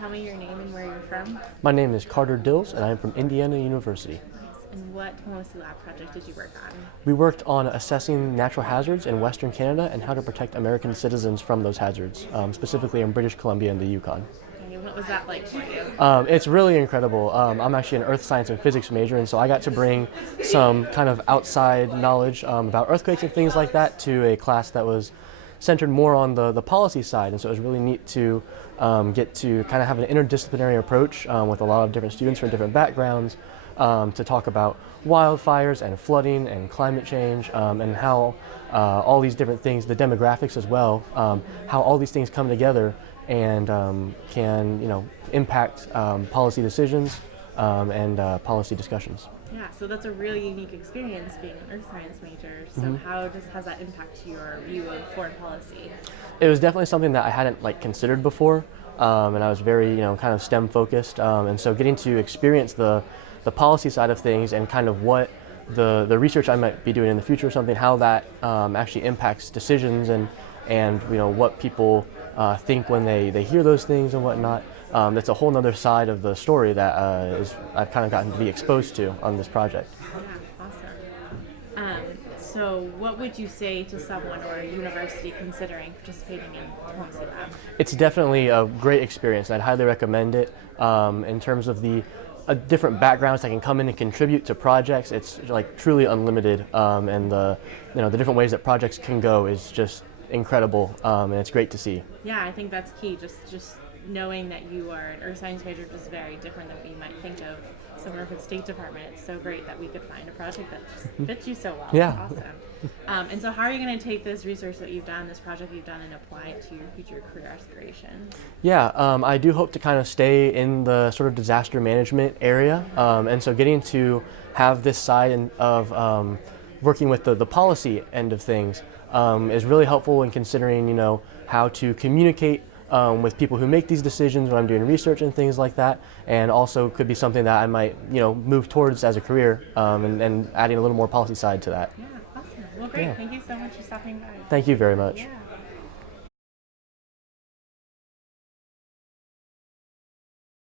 tell me your name and where you're from? My name is Carter Dills, and I'm from Indiana University. Nice. And what policy lab project did you work on? We worked on assessing natural hazards in Western Canada and how to protect American citizens from those hazards, specifically in British Columbia and the Yukon. Okay, what was that like for you? It's really incredible. I'm actually an earth science and physics major, and so I got to bring some kind of outside knowledge about earthquakes and things like that to a class that was centered more on the policy side, and so it was really neat to get to kind of have an interdisciplinary approach with a lot of different students from different backgrounds to talk about wildfires and flooding and climate change and how all these different things, the demographics as well, how all these things come together and can impact policy decisions and policy discussions. Yeah, so that's a really unique experience being an earth science major. So how has that impacted your view of foreign policy? It was definitely something that I hadn't considered before, and I was very kind of STEM focused, and so getting to experience the policy side of things and kind of what the research I might be doing in the future or something, how that actually impacts decisions and what people think when they hear those things and whatnot. That's a whole other side of the story that I've kind of gotten to be exposed to on this project. Yeah, awesome. So what would you say to someone or a university considering participating in Policy Lab? It's definitely a great experience, and I'd highly recommend it. In terms of the different backgrounds that can come in and contribute to projects, it's truly unlimited, and the different ways that projects can go is just incredible, and it's great to see. Yeah, I think that's key. Just knowing that you are an earth science major is very different than what you might think of somewhere with the State Department. It's so great that we could find a project that just fits you so well. Yeah. It's awesome. And so how are you going to take this research that you've done, this project you've done, and apply it to your future career aspirations? Yeah, I do hope to kind of stay in the sort of disaster management area, and so getting to have this side of working with the policy end of things is really helpful in considering how to communicate with people who make these decisions when I'm doing research and things like that, and also could be something that I might move towards as a career, and adding a little more policy side to that. Yeah, awesome. Well, great. Yeah. Thank you so much for stopping by. Thank you very much. Yeah.